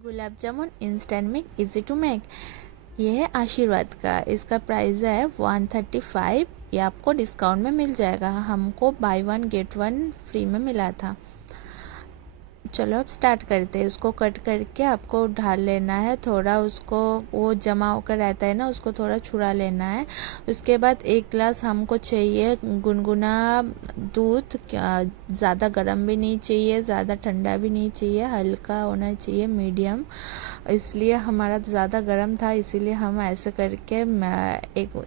Gulab jamun instant mix easy to make. ये है आशीर्वाद का, इसका प्राइस है 135। ये आपको डिस्काउंट में मिल जाएगा, हमको by one get one free में मिला था। चलो अब स्टार्ट करते हैं। उसको कट करके आपको ढाल लेना है, थोड़ा उसको वो जमा होकर रहता है ना, उसको थोड़ा छुड़ा लेना है। उसके बाद 1 गिलास हमको चाहिए गुनगुना दूध। ज़्यादा गर्म भी नहीं चाहिए, ज़्यादा ठंडा भी नहीं चाहिए, हल्का होना चाहिए, मीडियम। इसलिए हमारा ज़्यादा गर्म था, इसीलिए हम ऐसे करके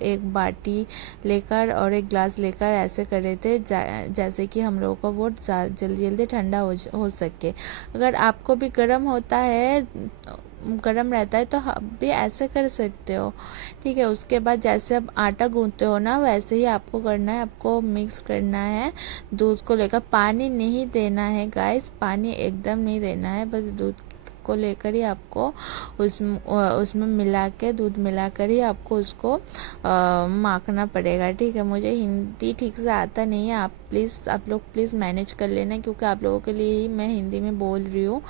एक बाटी लेकर और 1 गिलास लेकर ऐसे कर रहे थे, जैसे कि हम लोगों को वो जल्दी जल्दी ठंडा हो सके। अगर आपको भी गर्म होता है, गर्म रहता है, तो आप भी ऐसे कर सकते हो, ठीक है। उसके बाद जैसे आप आटा गूंथते हो ना, वैसे ही आपको करना है। आपको मिक्स करना है दूध को लेकर। पानी नहीं देना है गाइस, पानी एकदम नहीं देना है, बस दूध को लेकर ही आपको उसमें मिला के, दूध मिलाकर ही आपको उसको माखना पड़ेगा, ठीक है। मुझे हिंदी ठीक से आता नहीं है, आप लोग प्लीज़ मैनेज कर लेना, क्योंकि आप लोगों के लिए ही मैं हिंदी में बोल रही हूँ।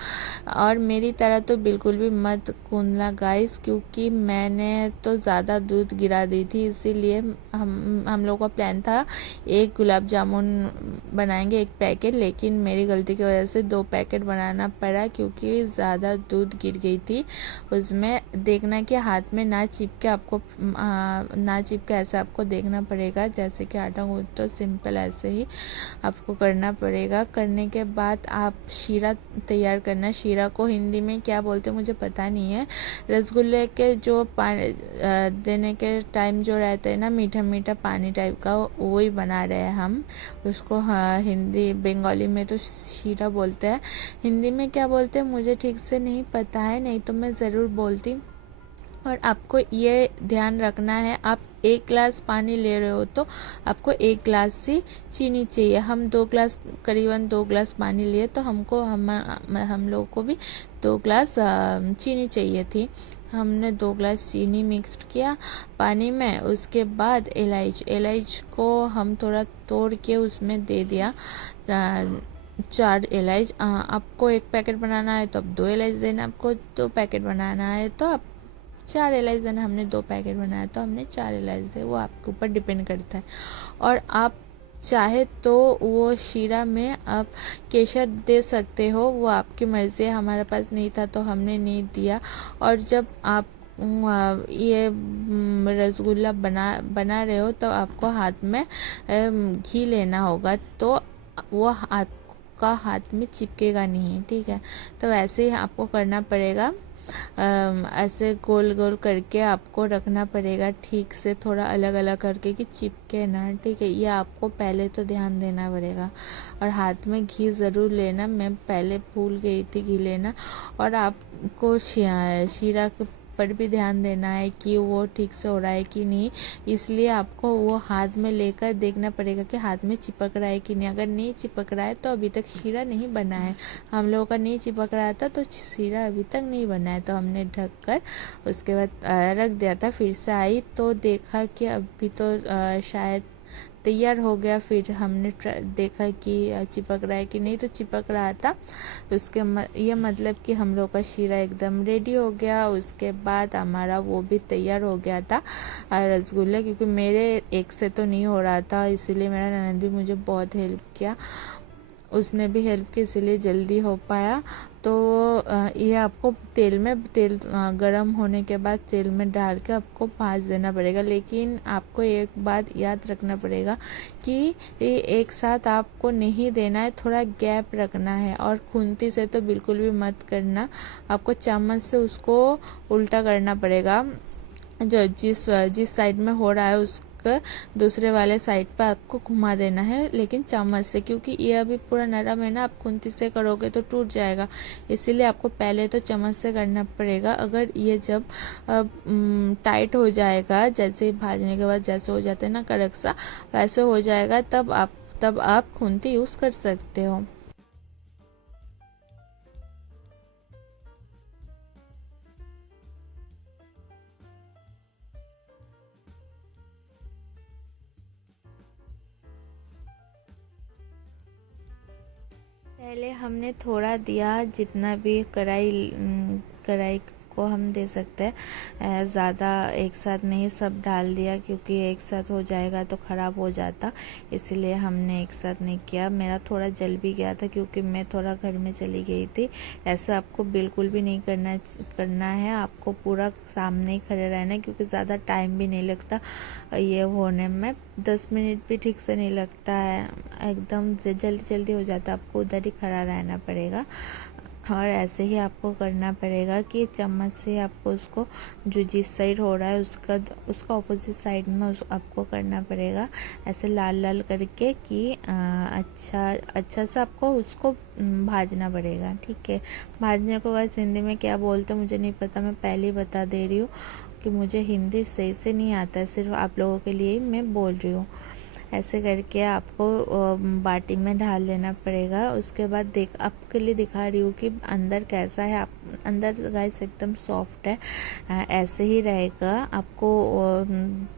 और मेरी तरह तो बिल्कुल भी मत गूंथना गाइस, क्योंकि मैंने तो ज़्यादा दूध गिरा दी थी, इसीलिए हम लोगों का प्लान था 1 गुलाब जामुन बनाएंगे, 1 पैकेट, लेकिन मेरी गलती की वजह से 2 पैकेट बनाना पड़ा, क्योंकि ज़्यादा दूध गिर गई थी उसमें। देखना कि हाथ में ना चिपके, आपको ना चिपके ऐसा आपको देखना पड़ेगा। जैसे कि आटा गूंथ तो सिंपल ऐसे ही आपको करना पड़ेगा। करने के बाद आप शीरा तैयार करना। शीरा को हिंदी में क्या बोलते हैं मुझे पता नहीं है। रसगुल्ले के जो पानी देने के टाइम जो रहता है ना, मीठा मीठा पानी टाइप का, वो ही बना रहे हैं हम उसको। हाँ, हिंदी बंगाली में तो शीरा बोलते हैं, हिंदी में क्या बोलते हैं मुझे ठीक से नहीं पता है, नहीं तो मैं ज़रूर बोलती। और आपको ये ध्यान रखना है, आप 1 गिलास पानी ले रहे हो तो आपको 1 गिलास सी चीनी चाहिए। हम 2 गिलास, करीबन 2 गिलास पानी लिए, तो हम लोग को भी 2 गिलास चीनी चाहिए थी। हमने 2 गिलास चीनी मिक्स किया पानी में। उसके बाद इलायची को हम थोड़ा तोड़ के उसमें दे दिया। 4 इलायची, आपको 1 पैकेट बनाना है तो आप 2 इलायची देना, आपको 2 पैकेट बनाना है तो आप 4 इलायची देना। हमने 2 पैकेट बनाया तो हमने 4 इलायची दे, वो आपके ऊपर डिपेंड करता है। और आप चाहे तो वो शीरा में आप केसर दे सकते हो, वो आपकी मर्ज़ी है। हमारे पास नहीं था तो हमने नहीं दिया। और जब आप ये रसगुल्ला बना रहे हो, तो आपको हाथ में घी लेना होगा, तो वो हाथ में चिपकेगा नहीं, ठीक है। तो वैसे ही आपको करना पड़ेगा। ऐसे गोल गोल करके आपको रखना पड़ेगा ठीक से, थोड़ा अलग अलग करके कि चिपके ना, ठीक है। ये आपको पहले तो ध्यान देना पड़ेगा। और हाथ में घी ज़रूर लेना, मैं पहले भूल गई थी घी लेना। और आपको शीरा पर भी ध्यान देना है कि वो ठीक से हो रहा है कि नहीं, इसलिए आपको वो हाथ में लेकर देखना पड़ेगा कि हाथ में चिपक रहा है कि नहीं। अगर नहीं चिपक रहा है तो अभी तक शीरा नहीं बना है। हम लोगों का नहीं चिपक रहा था तो शीरा अभी तक नहीं बना है, तो हमने ढक कर उसके बाद रख दिया था। फिर से आई तो देखा कि अभी तो शायद तैयार हो गया। फिर हमने देखा कि चिपक रहा है कि नहीं, तो चिपक रहा था। ये मतलब कि हम लोग का शीरा एकदम रेडी हो गया। उसके बाद हमारा वो भी तैयार हो गया था रसगुल्ला, क्योंकि मेरे एक से तो नहीं हो रहा था, इसीलिए मेरा ननद भी मुझे बहुत हेल्प किया, उसने भी हेल्प की, इसीलिए जल्दी हो पाया। तो ये आपको तेल गरम होने के बाद तेल में डाल के आपको भाज देना पड़ेगा। लेकिन आपको एक बात याद रखना पड़ेगा कि ये एक साथ आपको नहीं देना है, थोड़ा गैप रखना है। और खुंती से तो बिल्कुल भी मत करना, आपको चम्मच से उसको उल्टा करना पड़ेगा। जो जिस साइड में हो रहा है उसका दूसरे वाले साइड पे आपको घुमा देना है, लेकिन चम्मच से, क्योंकि ये अभी पूरा नरम है ना, आप खुंती से करोगे तो टूट जाएगा। इसीलिए आपको पहले तो चम्मच से करना पड़ेगा। अगर ये जब टाइट हो जाएगा, जैसे भाजने के बाद जैसे हो जाता है ना कड़क सा, वैसे हो जाएगा, तब आप खुंती यूज़ कर सकते हो। पहले हमने थोड़ा दिया, जितना भी कढ़ाई कढ़ाई को हम दे सकते हैं। ज़्यादा एक साथ नहीं सब डाल दिया, क्योंकि एक साथ हो जाएगा तो ख़राब हो जाता, इसलिए हमने एक साथ नहीं किया। मेरा थोड़ा जल भी गया था क्योंकि मैं थोड़ा घर में चली गई थी। ऐसा आपको बिल्कुल भी नहीं करना है, आपको पूरा सामने ही खड़े रहना है, क्योंकि ज़्यादा टाइम भी नहीं लगता ये होने में। 10 मिनट भी ठीक से नहीं लगता है, एकदम जल्दी जल्दी हो जाता है। आपको उधर ही खड़ा रहना पड़ेगा और ऐसे ही आपको करना पड़ेगा कि चम्मच से आपको उसको जो जिस साइड हो रहा है उसका ऑपोजिट साइड में आपको करना पड़ेगा, ऐसे लाल लाल करके कि अच्छा से आपको उसको भाजना पड़ेगा। ठीक है, भाजने को वैसे हिंदी में क्या बोलते हैं मुझे नहीं पता, मैं पहले ही बता दे रही हूँ कि मुझे हिंदी सही से नहीं आता है, सिर्फ आप लोगों के लिए ही मैं बोल रही हूँ। ऐसे करके आपको बाटी में ढाल लेना पड़ेगा। उसके बाद आपके लिए दिखा रही हूँ कि अंदर कैसा है। आप अंदर गाइस एकदम सॉफ्ट है, ऐसे ही रहेगा। आपको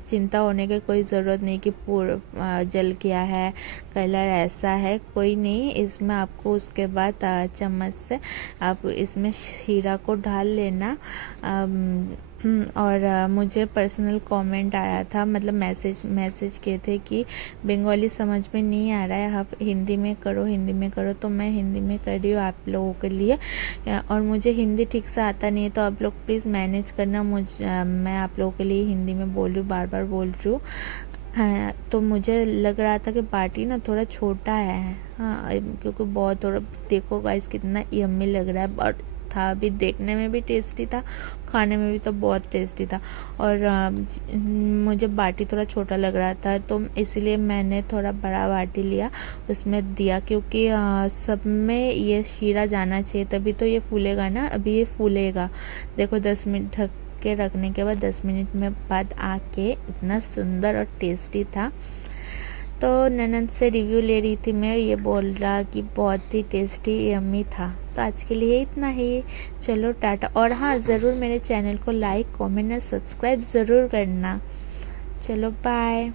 चिंता होने की कोई ज़रूरत नहीं कि पूरा जल गया है, कलर ऐसा है, कोई नहीं। इसमें आपको उसके बाद चम्मच से आप इसमें शीरा को ढाल लेना। और मुझे पर्सनल कमेंट आया था, मतलब मैसेज किए थे कि बंगाली समझ में नहीं आ रहा है, आप हिंदी में करो, तो मैं हिंदी में कर रही हूँ आप लोगों के लिए। और मुझे हिंदी ठीक से आता नहीं है, तो आप लोग प्लीज़ मैनेज करना। मैं आप लोगों के लिए हिंदी में बोल रही हूँ, बार बार बोल रही हूँ। हाँ, तो मुझे लग रहा था कि बाटी ना थोड़ा छोटा है, हाँ, क्योंकि बहुत थोड़ा देखो गाइस कितना यम्मी लग रहा है, और था भी, देखने में भी टेस्टी था, खाने में भी तो बहुत टेस्टी था। और मुझे बाटी थोड़ा छोटा लग रहा था, तो इसलिए मैंने थोड़ा बड़ा बाटी लिया, उसमें दिया, क्योंकि सब में ये शीरा जाना चाहिए, तभी तो ये फूलेगा ना। अभी ये फूलेगा, देखो 10 मिनट ढक के रखने के बाद 10 मिनट में बाद आके इतना सुंदर और टेस्टी था। तो ननद से रिव्यू ले रही थी मैं, ये बोल रहा कि बहुत ही टेस्टी यम्मी था। तो आज के लिए इतना ही, चलो टाटा। और हाँ, ज़रूर मेरे चैनल को लाइक कमेंट और सब्सक्राइब ज़रूर करना। चलो बाय।